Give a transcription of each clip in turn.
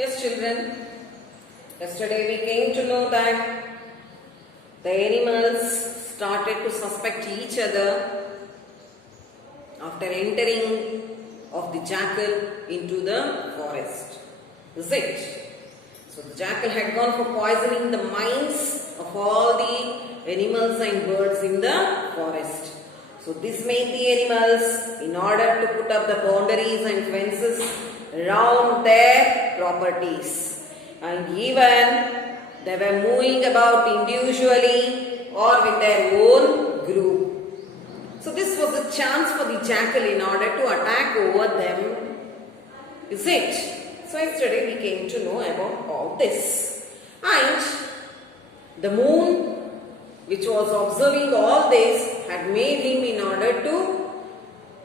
Yes, children. Yesterday we came to know that the animals started to suspect each other after entering of the jackal into the forest. Is it? So the jackal had gone for poisoning the minds of all the animals and birds in the forest. So this made the animals, in order to put up the boundaries and fences around their properties, and even they were moving about individually or with their own group. So this was a chance for the jackal in order to attack over them. Is it? So yesterday we came to know about all this. And the moon, which was observing all this, had made him in order to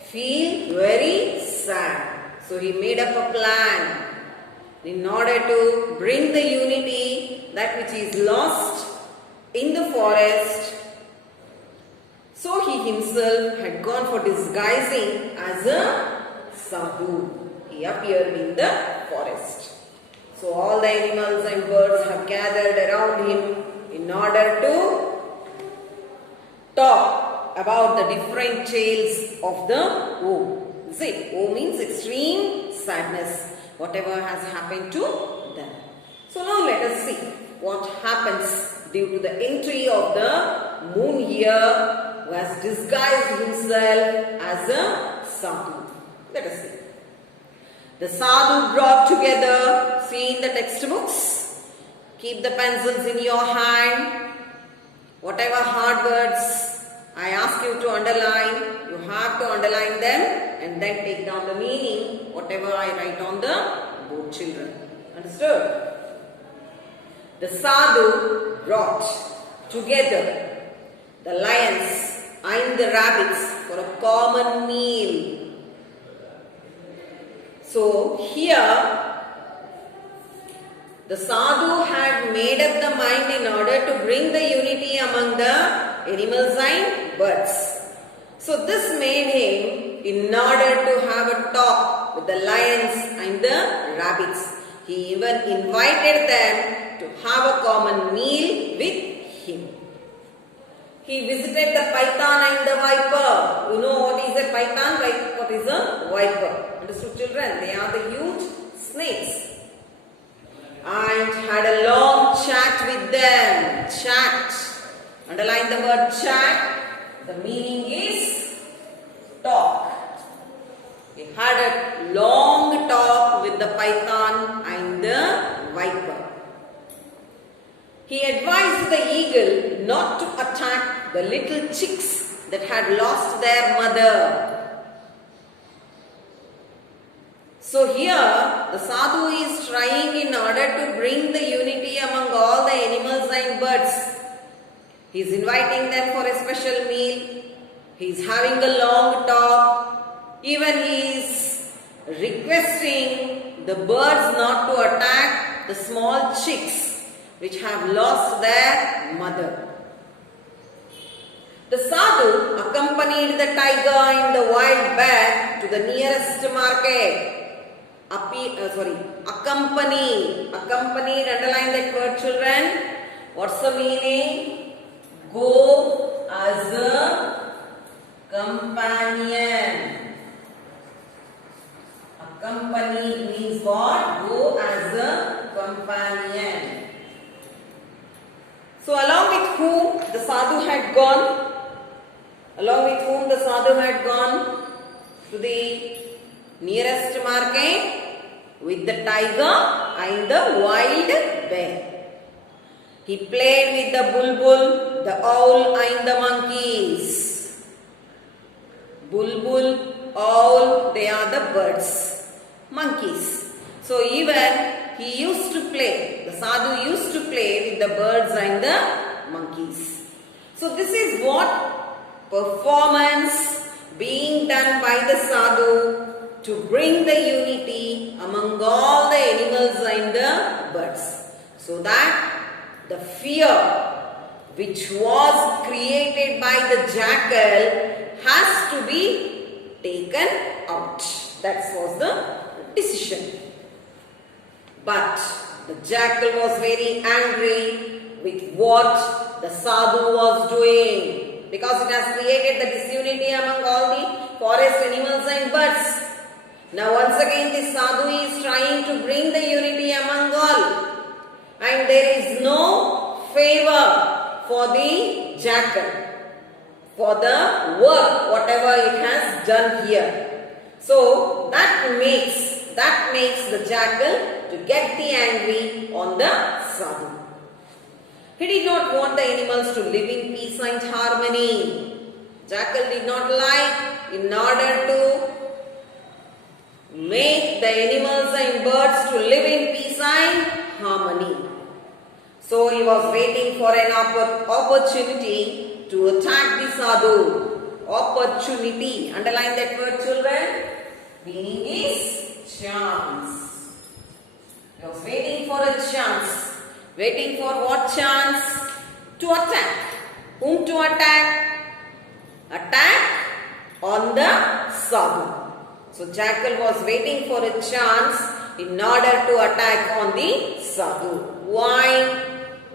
feel very sad. So he made up a plan in order to bring the unity, that which is lost in the forest. So he himself had gone for disguising as a sadhu. He appeared in the forest. So all the animals and birds have gathered around him in order to talk about the different tales of the woe. See, woe means extreme sadness, whatever has happened to them. So now let us see what happens due to the entry of the moon here, who has disguised himself as a sadhu. Let us see. The sadhu brought together, see in the textbooks, keep the pencils in your hand, whatever hard words I ask you to underline, you have to underline them and then take down the meaning, whatever I write on the board, children. Understood? The sadhu brought together the lions and the rabbits for a common meal. So here the sadhu had made up the mind in order to bring the unity among the animals and birds. So this made him in order to have a talk with the lions and the rabbits. He even invited them to have a common meal with him. He visited the python and the viper. You know what is a python? What is a viper? Understood, children? They are the huge snakes. And had a long chat with them. Chat. Underline the word chat. The meaning is talk. He had a long talk with the python and the viper. He advised the eagle not to attack the little chicks that had lost their mother. So here the sadhu is trying in order to bring the unity among all the animals and birds. He is inviting them for a special meal. He is having a long talk. Even he is requesting the birds not to attack the small chicks which have lost their mother. The sadhu accompanied the tiger and the wild bear to the nearest market. Accompanied, underline that word, children. What's the meaning? Go as a companion. Accompanied means what? Go as a companion. So along with whom the sadhu had gone? To the nearest market with the tiger and the wild bear. He played with the bulbul, the owl and the monkeys. Bulbul, owl, they are the birds. Monkeys. So even he used to play, the sadhu used to play with the birds and the monkeys. So this is what performance being done by the sadhu to bring the unity among all the animals and the birds, so that the fear which was created by the jackal has to be taken out. That was the decision. But the jackal was very angry with what the sadhu was doing, because it has created the disunity among all the forest animals and birds. Now once again this sadhu is trying to bring the unity among all, and there is no favor for the jackal for the work whatever it has done here. So that makes the jackal to get the angry on the sadhu. He did not want the animals to live in peace and harmony. Jackal did not like, in order to make the animals and birds to live in peace and harmony. So he was waiting for an opportunity to attack the sadhu. Opportunity. Underline that word, children. Meaning is chance. He was waiting for a chance. Waiting for what chance? To attack. Whom to attack? Attack on the sadhu. So jackal was waiting for a chance in order to attack on the sadhu. Why?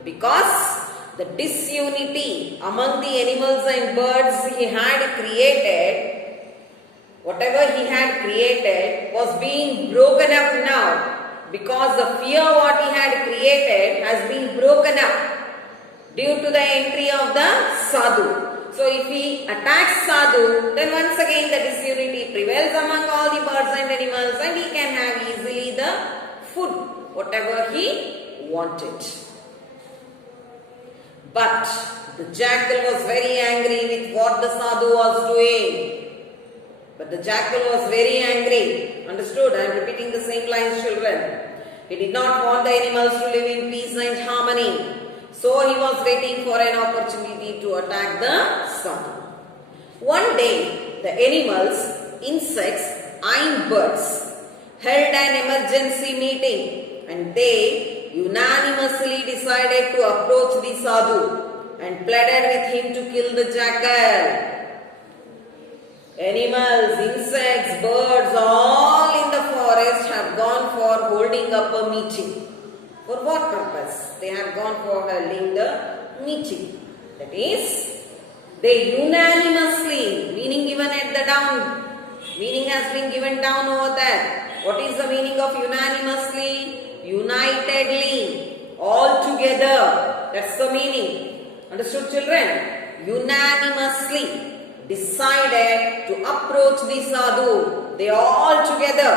Because the disunity among the animals and birds he had created, whatever he had created was being broken up now. Because the fear what he had created has been broken up due to the entry of the sadhu. So if he attacks sadhu, then once again the disunity prevails among all the birds and animals, and he can have easily the food, whatever he wanted. But the jackal was very angry with what the sadhu was doing. But the jackal was very angry. Understood? I am repeating the same lines, children. He did not want the animals to live in peace and harmony. So he was waiting for an opportunity to attack the sadhu. One day, the animals, insects and birds held an emergency meeting, and they unanimously decided to approach the sadhu and pleaded with him to kill the jackal. Animals, insects, birds, all in the forest have gone for holding up a meeting. For what purpose? They have gone for holding the meeting. That is, they unanimously, meaning given at the down, meaning has been given down over there. What is the meaning of unanimously? Unitedly, all together. That's the meaning. Understood, children? Unanimously decided to approach the sadhu. They all together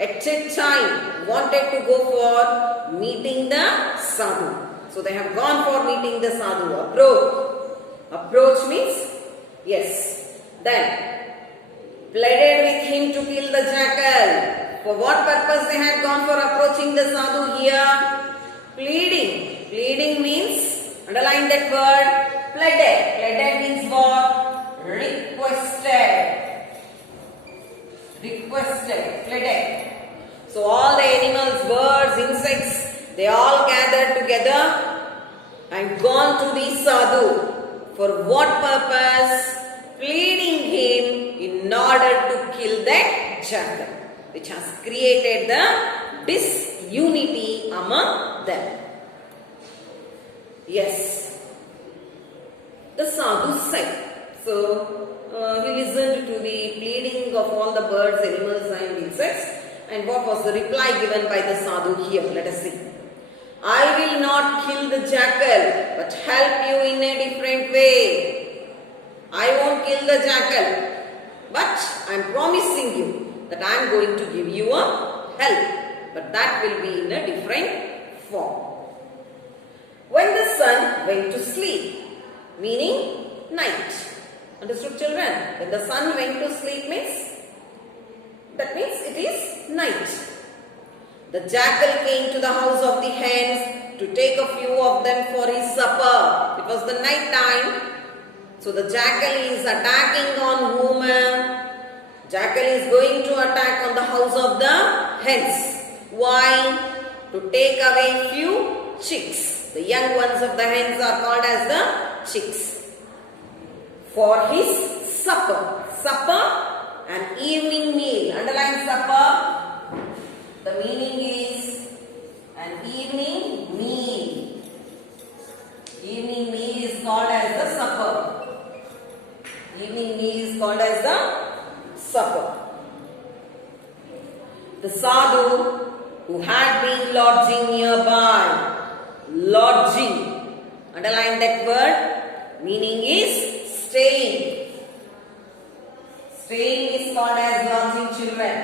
at a time wanted to go for meeting the sadhu. So they have gone for meeting the sadhu. Approach. Approach means, yes. Then pleaded with him to kill the jackal. For what purpose they had gone for approaching the sadhu here? Pleading. Pleading means, underline that word, pleaded. Pleaded means what? Requested. Requested. Pleaded. So all the animals, birds, insects, they all gathered together and gone to the sadhu. For what purpose? Pleading him in order to kill that jackal, which has created the disunity among them. Yes. The sadhu said. So he listened to the pleading of all the birds, animals and insects. And what was the reply given by the sadhu here? Let us see. I will not kill the jackal, but help you in a different way. I won't kill the jackal, but I am promising you that I am going to give you a help. But that will be in a different form. When the sun went to sleep, meaning night. Understood, children? When the sun went to sleep means, that means it is night. The jackal came to the house of the hens to take a few of them for his supper. It was the night time. So the jackal is attacking on whom? Jackal is going to attack on the house of the hens. Why? To take away few chicks. The young ones of the hens are called as the chicks. For his supper. Supper, an evening meal. Underline supper. The meaning is who had been lodging nearby. Lodging. Underline that word. Meaning is staying. Staying is called as lodging, children.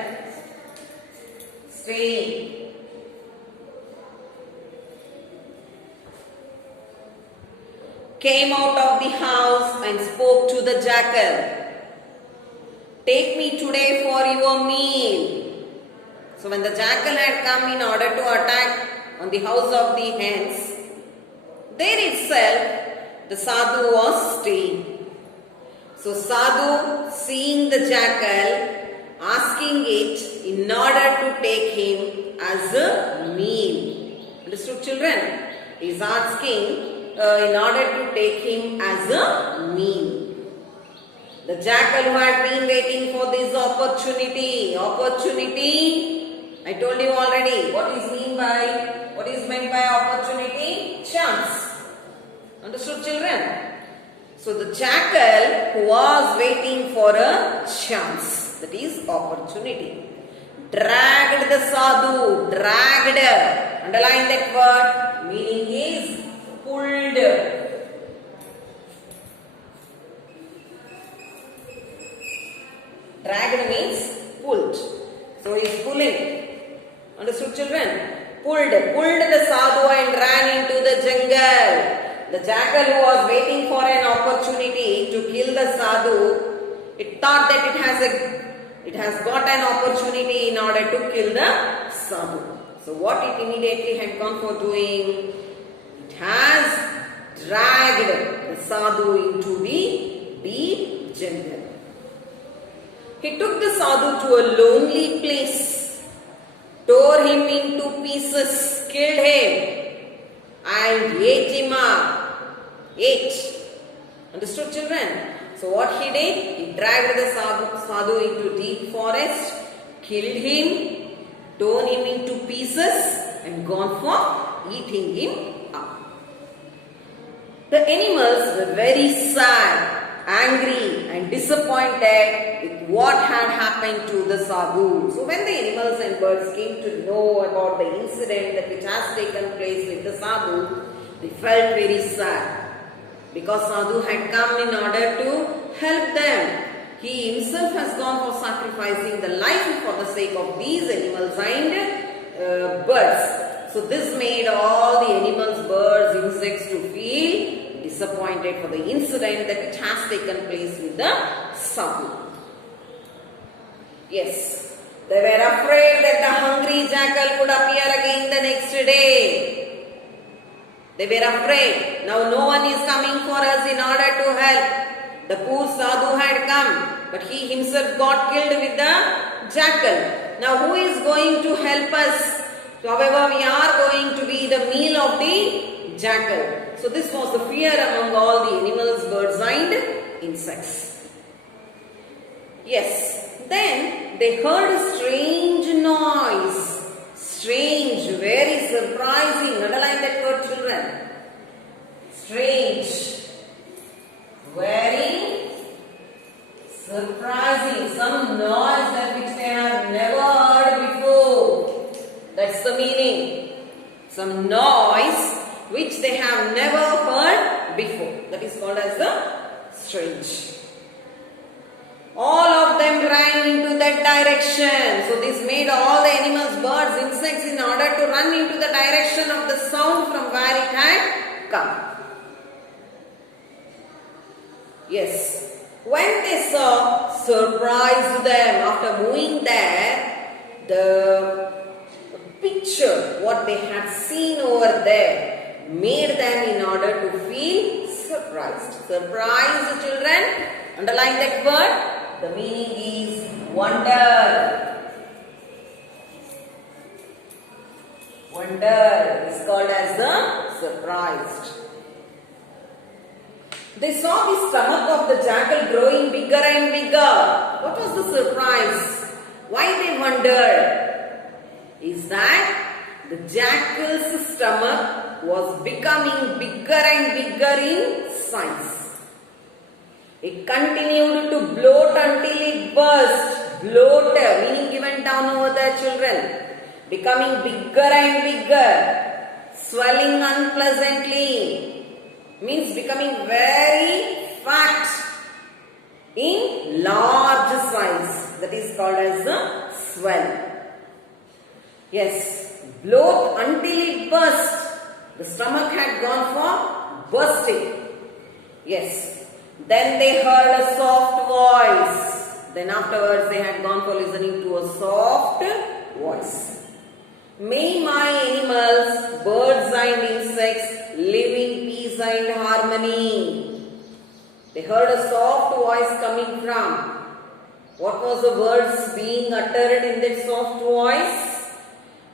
Staying. Came out of the house and spoke to the jackal. Take me today for your meal. So when the jackal had come in order to attack on the house of the hens, there itself the sadhu was staying. So sadhu, seeing the jackal, asking it in order to take him as a meal. Understood, children? He is asking in order to take him as a meal. The jackal who had been waiting for this opportunity. I told you already. What is meant by opportunity? Chance. Understood, children? So the jackal who was waiting for a chance, that is opportunity, dragged the sadhu. Dragged. Underline that word. Meaning is pulled. Dragged means pulled. So he is pulling. Understood, children? Pulled the sadhu and ran into the jungle. The jackal who was waiting for an opportunity to kill the sadhu, it thought that it has got an opportunity in order to kill the sadhu. So what it immediately had gone for doing? It has dragged the sadhu into the deep jungle. He took the sadhu to a lonely place, tore him into pieces, killed him, and ate him up. Ate. Understood, children? So what he did? He dragged the sadhu into deep forest, killed him, torn him into pieces, and gone for eating him up. The animals were very sad, angry and disappointed with what had happened to the sadhu. So when the animals and birds came to know about the incident that which has taken place with the sadhu, they felt very sad because sadhu had come in order to help them. He himself has gone for sacrificing the life for the sake of these animals and birds. So this made all the animals, birds, insects to feel disappointed for the incident that which has taken place with the sadhu. Yes, they were afraid that the hungry jackal would appear again the next day. They were afraid. Now no one is coming for us in order to help. The poor sadhu had come, but he himself got killed with the jackal. Now who is going to help us? So, however, we are going to be the meal of the jackal. So this was the fear among all the animals, birds and insects. Yes, then they heard a strange noise. Strange, very surprising. Underline that word, children. Strange, very surprising. Some noise that which they have never heard before. That's the meaning. Some noise which they have never heard before. That is called as the strange. All of them ran into that direction. So this made all the animals, birds, insects in order to run into the direction of the sound from where it had come. Yes. When they saw, surprised them after moving there, the picture, what they had seen over there, made them in order to feel surprised. Surprised, children. Underline that word. The meaning is wonder. Wonder is called as the surprised. They saw the stomach of the jackal growing bigger and bigger. What was the surprise? Why they wondered? Is that the jackal's stomach was becoming bigger and bigger in size. It continued to bloat until it burst. Bloat, meaning given down over there, children. becoming bigger and bigger, swelling unpleasantly, means becoming very fat in large size. That is called as the swell. Yes, bloat until it burst. The stomach had gone for bursting. Yes. Then they heard a soft voice. Then afterwards they had gone for listening to a soft voice. May my animals, birds and insects live in peace and harmony. They heard a soft voice coming from. What was the words being uttered in that soft voice?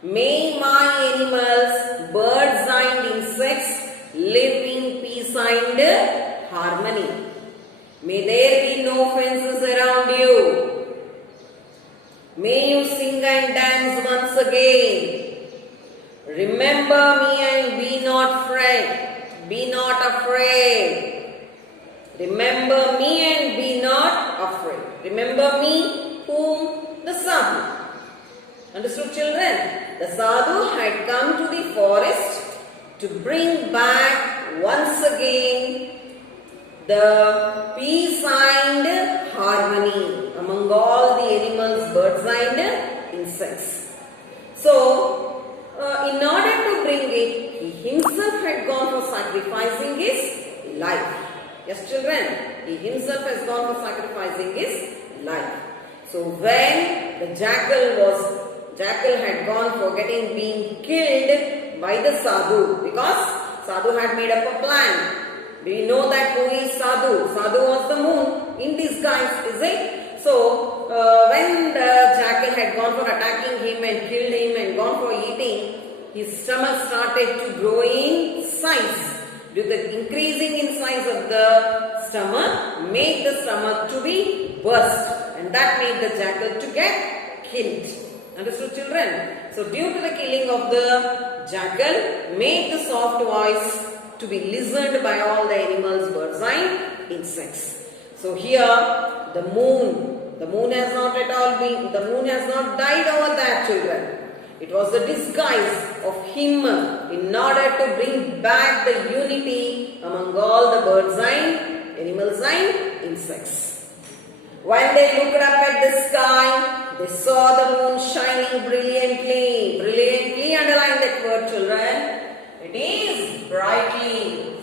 May my animals, birds and insects live in peace and harmony. May there be no fences around you. May you sing and dance once again. Remember me and be not afraid. Be not afraid. Remember me and be not afraid. Remember me, whom? The sadhu. Understood, children? The sadhu had come to the forest to bring back once again the peace and harmony among all the animals, birds and insects. So, in order to bring it, he himself had gone for sacrificing his life. Yes, children, he himself has gone for sacrificing his life. So, when the jackal had gone for being killed by the sadhu, because sadhu had made up a plan. We know that who is sadhu. Sadhu was the moon in disguise, is it? So, when the jackal had gone for attacking him and killed him and gone for eating, his stomach started to grow in size. Due to the increasing in size of the stomach, made the stomach to be burst, and that made the jackal to get killed. Understood, children? So, due to the killing of the jackal, made the soft voice to be listened by all the animals, birds and insects. So, here the moon has not at all been, the moon has not died over there, children. It was the disguise of him in order to bring back the unity among all the birds and animals and insects. When they looked up at the sky, they saw the moon shining brilliantly. Brilliantly, underline that word, children. It is brightly.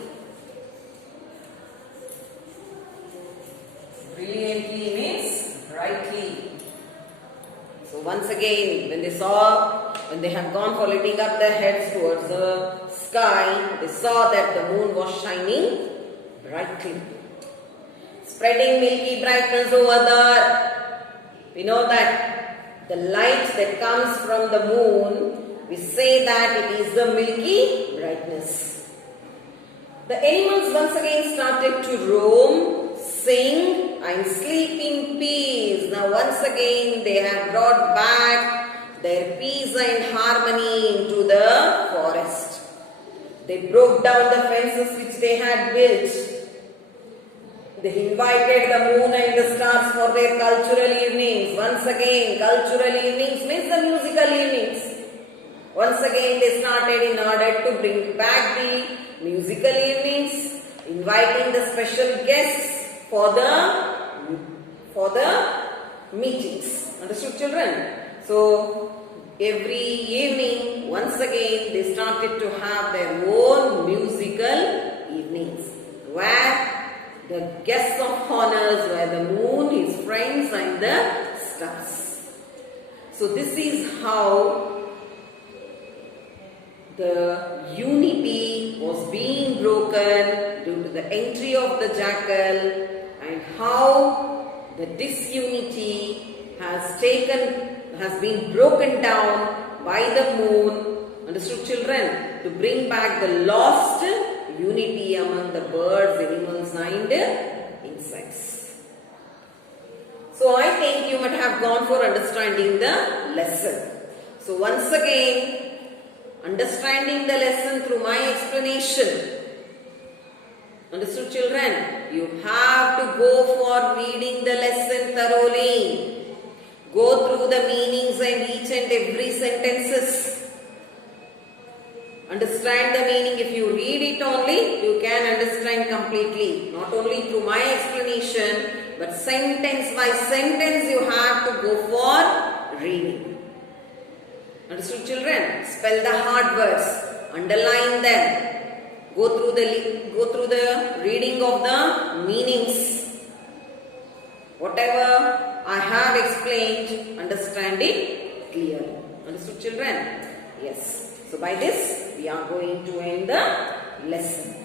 Brilliantly means brightly. So once again, when they have gone for lifting up their heads towards the sky, they saw that the moon was shining brightly, spreading milky brightness over there. We know that the light that comes from the moon, we say that it is the milky brightness. The animals once again started to roam, sing and sleep in peace. Now once again they have brought back their peace and harmony into the forest. They broke down the fences which they had built. They invited the moon and the stars for their cultural evenings. Once again, cultural evenings means the musical evenings. Once again they started in order to bring back the musical evenings, inviting the special guests for the meetings. Understood, children? So every evening, once again, they started to have their own musical evenings, where the guests of honors were the moon, his friends and the stars. So this is how the unity was being broken due to the entry of the jackal, and how the disunity has been broken down by the moon. Understood, children? To bring back the lost unity among the birds, animals and insects. So I think you might have gone for understanding the lesson. So once again, understanding the lesson through my explanation. Understood, children? You have to go for reading the lesson thoroughly. Go through the meanings and each and and every sentences. Understand the meaning. If you read it only, you can understand completely. Not only through my explanation, but sentence by sentence you have to go for reading. Understood, children? Spell the hard words. Underline them. Go through the reading of the meanings. Whatever I have explained, understand it clearly. Understood, children? Yes. So by this, we are going to end the lesson.